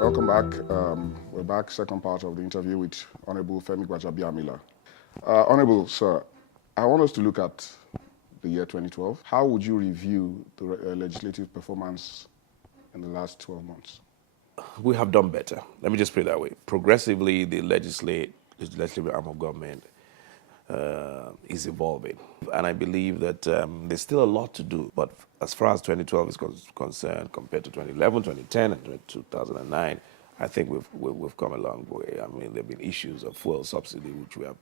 Welcome back. We're back, second part of the interview with Honorable Femi Gbajabiamila. Honorable Sir, I want us to look at the year 2012. How would you review the legislative performance in the last 12 months? We have done better. Let me just put it that way. Progressively, the legislative arm of government is evolving. And I believe that there's still a lot to do. But as far as 2012 is concerned, compared to 2011, 2010, and 2009, I think we've come a long way. I mean, there have been issues of fuel subsidy, which we have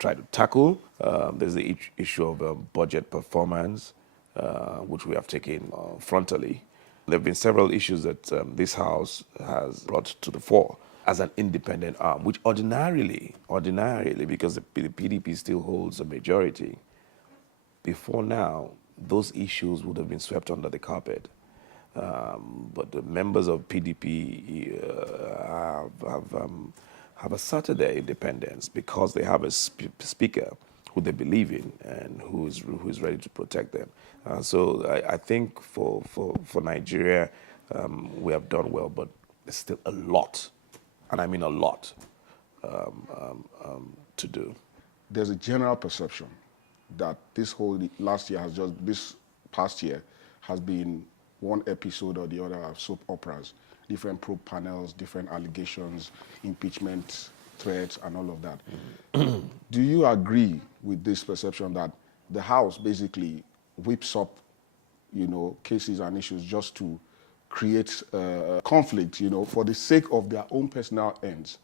tried to tackle. There's the issue of budget performance, which we have taken frontally. There have been several issues that this House has brought to the fore as an independent arm, which ordinarily, because the PDP still holds a majority, before now, those issues would have been swept under the carpet. But the members of PDP have asserted their independence because they have a speaker who they believe in and who is ready to protect them. So I think for Nigeria, we have done well, but there's still a lot, and I mean a lot, to do. There's a general perception that this past year has been one episode or the other of soap operas, different probe panels, different allegations, impeachment threats, and all of that. Do you agree with this perception that the House basically whips up, cases and issues just to create conflict, for the sake of their own personal ends?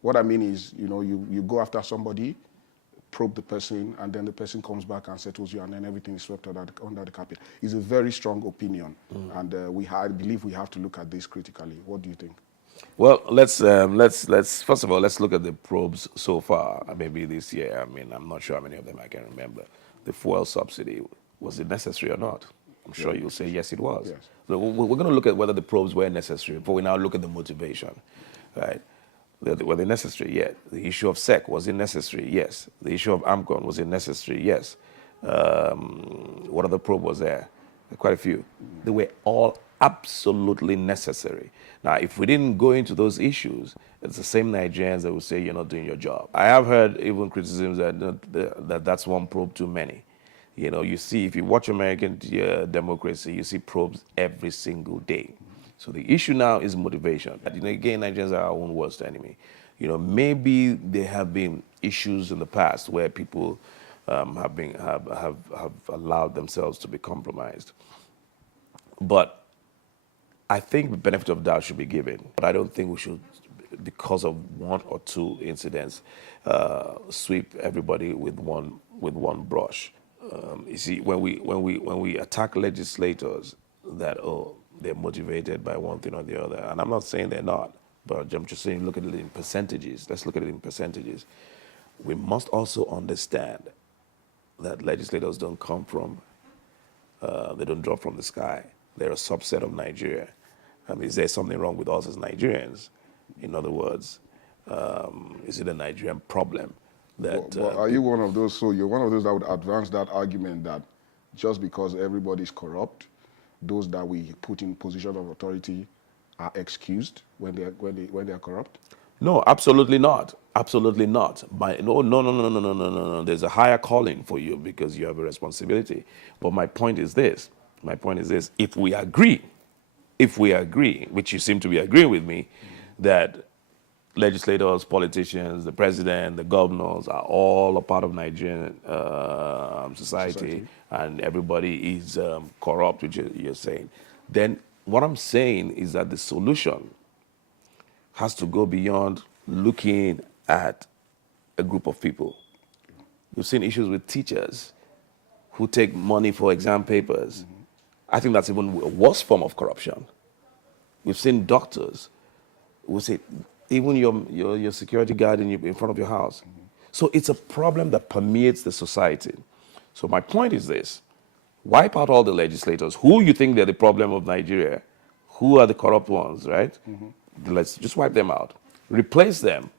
What I mean is, you go after somebody, probe the person, and then the person comes back and settles you, and then everything is swept under the carpet. It's a very strong opinion, and I believe we have to look at this critically. What do you think? Well, let's first of all, let's look at the probes so far. Maybe this year. I mean, I'm not sure how many of them I can remember. The fuel subsidy, was it necessary or not? I'm sure you'll say yes, it was. Yes. So we're going to look at whether the probes were necessary before we now look at the motivation, right? Were they necessary? Yeah. The issue of SEC, was it necessary? Yes. The issue of AMCON, was it necessary? Yes. What other probe was there? Quite a few. They were all absolutely necessary. Now, if we didn't go into those issues, it's the same Nigerians that will say you're not doing your job. I have heard even criticisms that that's one probe too many. You see, if you watch American democracy, you see probes every single day. So the issue now is motivation. Again, Nigerians are our own worst enemy. Maybe there have been issues in the past where people have allowed themselves to be compromised. But I think the benefit of doubt should be given. But I don't think we should, because of one or two incidents, sweep everybody with one brush. You see, when we attack legislators that they're motivated by one thing or the other, and I'm not saying they're not, but I'm just saying look at it in percentages. Let's look at it in percentages. We must also understand that legislators don't come from, they don't drop from the sky. They're a subset of Nigeria. Is there something wrong with us as Nigerians? In other words, is it a Nigerian problem? But are you one of those? So you're one of those that would advance that argument that just because everybody's corrupt, those that we put in position of authority are excused when they are corrupt? No, absolutely not. Absolutely not. No. There's a higher calling for you because you have a responsibility. But my point is this. If we agree, which you seem to be agreeing with me, that legislators, politicians, the president, the governors are all a part of Nigerian society, and everybody is corrupt, which you're saying, then what I'm saying is that the solution has to go beyond looking at a group of people. We've seen issues with teachers who take money for exam papers. I think that's even a worse form of corruption. We've seen doctors who say, even your security guard in front of your house. So it's a problem that permeates the society. So my point is this. Wipe out all the legislators. Who you think they're the problem of Nigeria? Who are the corrupt ones, right? Let's just wipe them out. Replace them.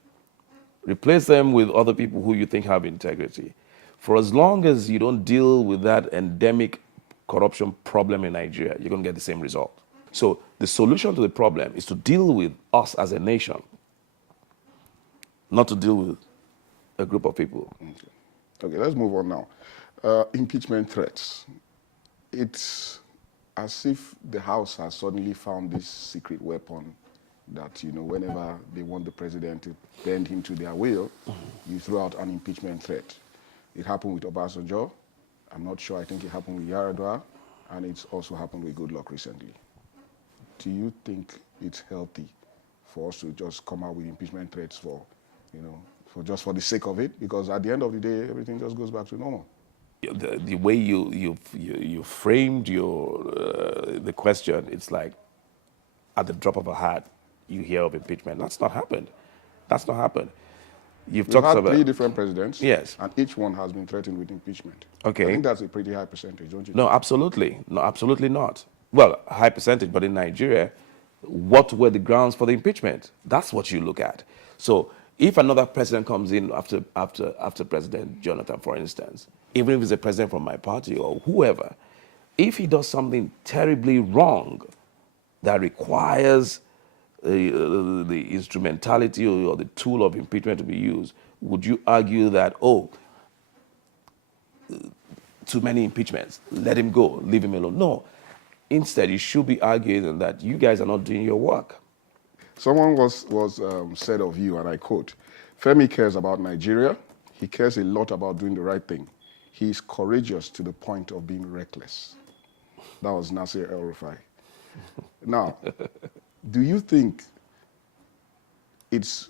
Replace them with other people who you think have integrity. For as long as you don't deal with that endemic corruption problem in Nigeria, you're going to get the same result. So the solution to the problem is to deal with us as a nation, not to deal with a group of people. Okay, let's move on now. Impeachment threats. It's as if the House has suddenly found this secret weapon that, whenever they want the president to bend him to their will, you throw out an impeachment threat. It happened with Obasanjo. I'm not sure. I think it happened with Yaradua, and it's also happened with Goodluck recently. Do you think it's healthy for us to just come out with impeachment threats for the sake of it? Because at the end of the day, everything just goes back to normal. The way you framed the question, it's like at the drop of a hat, you hear of impeachment. That's not happened. That's not happened. We've had 3 different presidents, yes, and each one has been threatened with impeachment. Okay. I think that's a pretty high percentage, don't you No, think? absolutely. No, absolutely not. Well, high percentage, but in Nigeria, what were the grounds for the impeachment? That's what you look at. So if another president comes in after President Jonathan, for instance, even if it's a president from my party or whoever, if he does something terribly wrong that requires the instrumentality or the tool of impeachment to be used, would you argue that, too many impeachments, let him go, leave him alone? No. Instead, you should be arguing that you guys are not doing your work. Someone was said of you, and I quote, Femi cares about Nigeria. He cares a lot about doing the right thing. He is courageous to the point of being reckless. That was Nasir El-Rufai. Now, do you think it's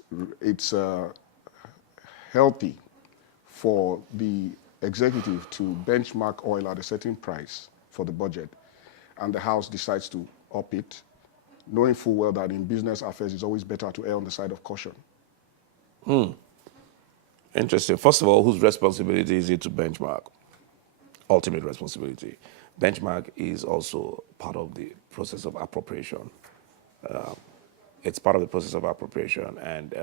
healthy for the executive to benchmark oil at a certain price for the budget, and the House decides to up it, knowing full well that in business affairs it's always better to err on the side of caution? Interesting. First of all, whose responsibility is it to benchmark? Ultimate responsibility. Benchmark is also part of the process of appropriation. It's part of the process of appropriation, and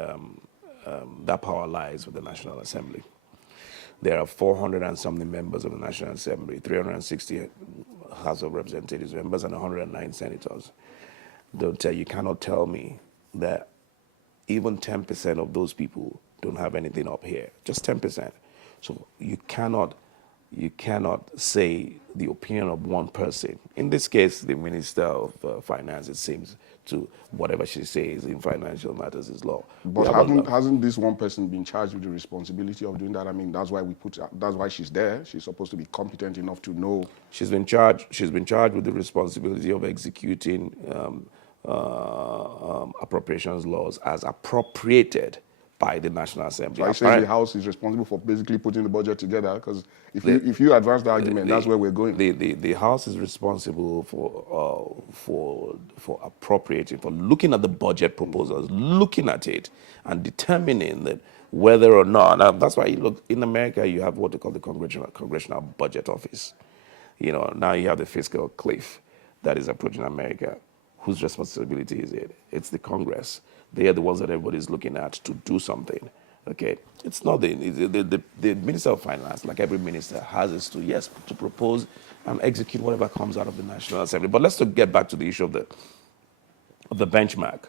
that power lies with the National Assembly. There are 400 and something members of the National Assembly, 360 House of Representatives members, and 109 senators. You cannot tell me that even 10% of those people don't have anything up here. Just 10%. So you cannot say the opinion of one person. In this case, the Minister of Finance, it seems, to whatever she says in financial matters is law. But hasn't this one person been charged with the responsibility of doing that? I mean, that's why she's there. She's supposed to be competent enough to know. She's been charged with the responsibility of executing appropriations laws as appropriated by the National Assembly. So I say the House is responsible for basically putting the budget together, because if you advance the argument, that's where we're going. The House is responsible for appropriating, for looking at the budget proposals, looking at it, and determining that whether or not. That's why you look in America. You have what they call the Congressional Budget Office. Now you have the fiscal cliff that is approaching America. Whose responsibility is it? It's the Congress. They are the ones that everybody's looking at to do something. Okay, it's not the Minister of Finance, like every minister, has is to propose and execute whatever comes out of the National Assembly. But let's get back to the issue of the benchmark.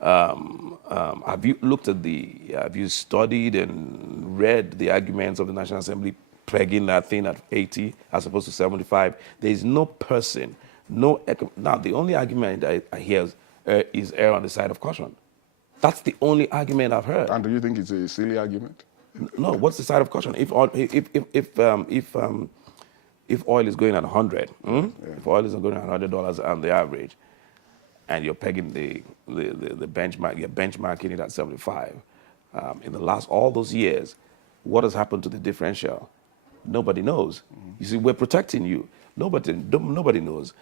Have you looked at have you studied and read the arguments of the National Assembly pegging that thing at 80 as opposed to 75? There is no person, now the only argument I hear is err on the side of caution. That's the only argument I've heard. And do you think it's a silly argument? No. What's the side of caution? If oil is going at 100, if oil is going at $100 on the average, and you're pegging the benchmark, you're benchmarking it at 75. In the last all those years, what has happened to the differential? Nobody knows. You see, we're protecting you. Nobody knows.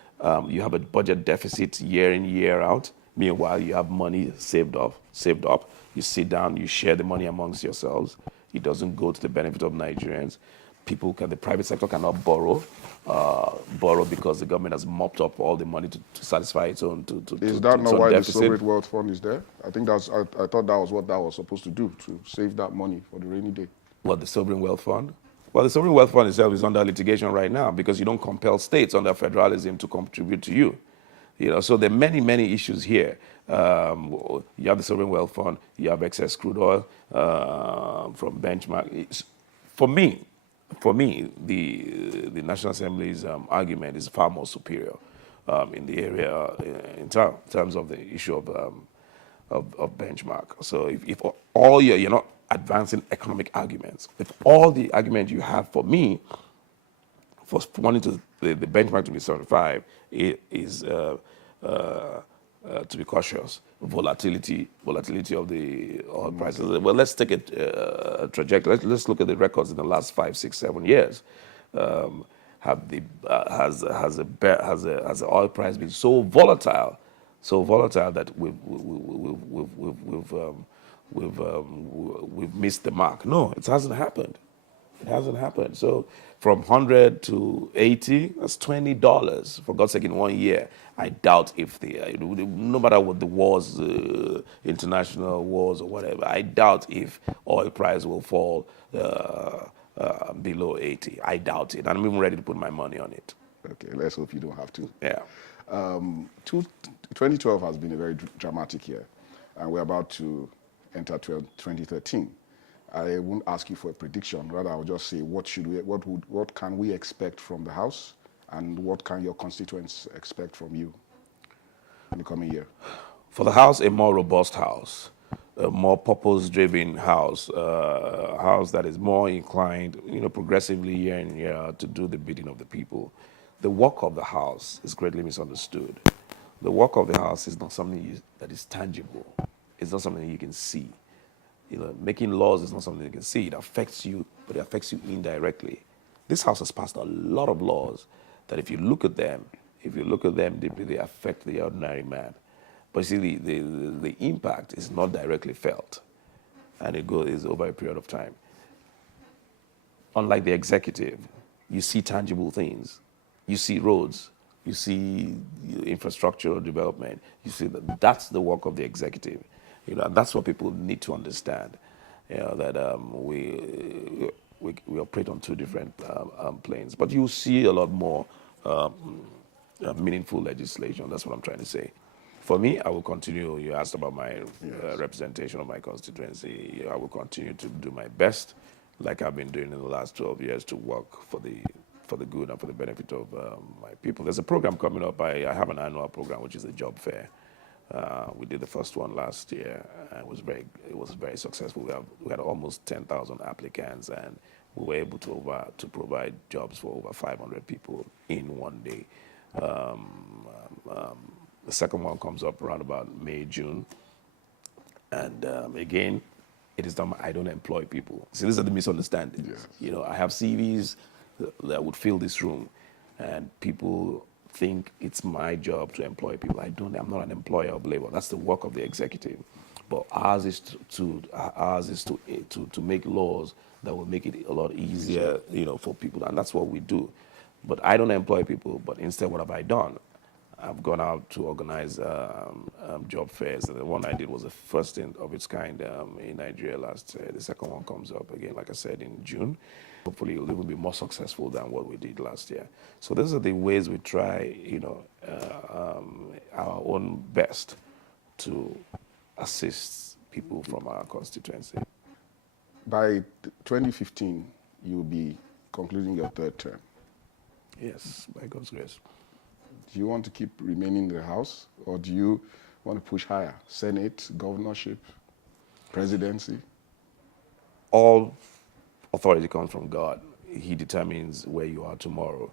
You have a budget deficit year in, year out. Meanwhile, you have money saved up. You sit down, you share the money amongst yourselves. It doesn't go to the benefit of Nigerians. The private sector cannot borrow because the government has mopped up all the money to satisfy its own Is that not why deficit. the Sovereign Wealth Fund is there? I thought that was what that was supposed to do, to save that money for the rainy day. What, the Sovereign Wealth Fund? Well, the Sovereign Wealth Fund itself is under litigation right now because you don't compel states under federalism to contribute to you. You know, so there are many, many issues here. You have the sovereign wealth fund, you have excess crude oil from benchmark. For me, the National Assembly's argument is far more superior in the area in terms of the issue of benchmark. So if all you're not advancing economic arguments, if all the argument you have for me for wanting to the benchmark to be 75 is to be cautious. Volatility of the oil prices. Well, let's take a trajectory. Let's look at the records in the last 5, 6, 7 years. Has the oil price been so volatile that we've missed the mark? No, it hasn't happened. It hasn't happened. So from 100 to 80, that's $20. For God's sake, in 1 year, I doubt if no matter what the wars, international wars or whatever, I doubt if oil price will fall below 80. I doubt it. I'm even ready to put my money on it. Okay, let's hope you don't have to. Yeah. 2012 has been a very dramatic year, and we're about to enter 2013. I won't ask you for a prediction. Rather, I'll just say what can we expect from the House, and what can your constituents expect from you in the coming year? For the House, a more robust House, a more purpose-driven House, a House that is more inclined, progressively year in year out to do the bidding of the people. The work of the House is greatly misunderstood. The work of the House is not something that is tangible. It's not something you can see. Making laws is not something you can see. It affects you, but it affects you indirectly. This House has passed a lot of laws that if you look at them deeply, they affect the ordinary man. But you see, the impact is not directly felt, and it is over a period of time. Unlike the executive, you see tangible things. You see roads. You see infrastructural development. You see that's the work of the executive. That's what people need to understand. That we operate on two different planes. But you see a lot more meaningful legislation. That's what I'm trying to say. For me, I will continue. You asked about my representation of my constituency. I will continue to do my best, like I've been doing in the last 12 years, to work for the good and for the benefit of my people. There's a program coming up. I have an annual program, which is a job fair. We did the first one last year. It was very successful. We had almost 10,000 applicants, and we were able to provide jobs for over 500 people in 1 day. The second one comes up around about May, June, and again, it is done. I don't employ people. See, these are the misunderstandings. Yes. I have CVs that would fill this room, and people think it's my job to employ people. I'm not an employer of labor. That's the work of the executive. But ours is to make laws that will make it a lot easier, for people, and that's what we do. But I don't employ people. But instead, what have I done? I've gone out to organize job fairs. The one I did was the first of its kind in Nigeria last year. The second one comes up again, like I said, in June. Hopefully, it will be more successful than what we did last year. So those are the ways we try, our own best to assist people from our constituency. By 2015, you'll be concluding your third term. Yes, by God's grace. Do you want to keep remaining in the House, or do you want to push higher? Senate, governorship, presidency? All authority comes from God. He determines where you are tomorrow,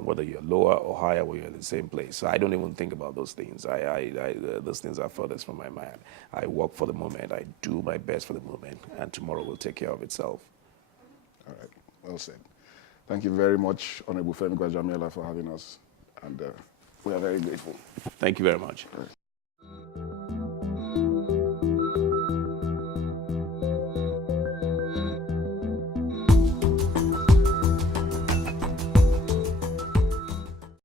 whether you're lower or higher, or you're in the same place. So I don't even think about those things. Those things are furthest from my mind. I work for the moment. I do my best for the moment, and tomorrow will take care of itself. All right, well said. Thank you very much, Honorable Femi Gbajabiamila, for having us, and we are very grateful. Thank you very much.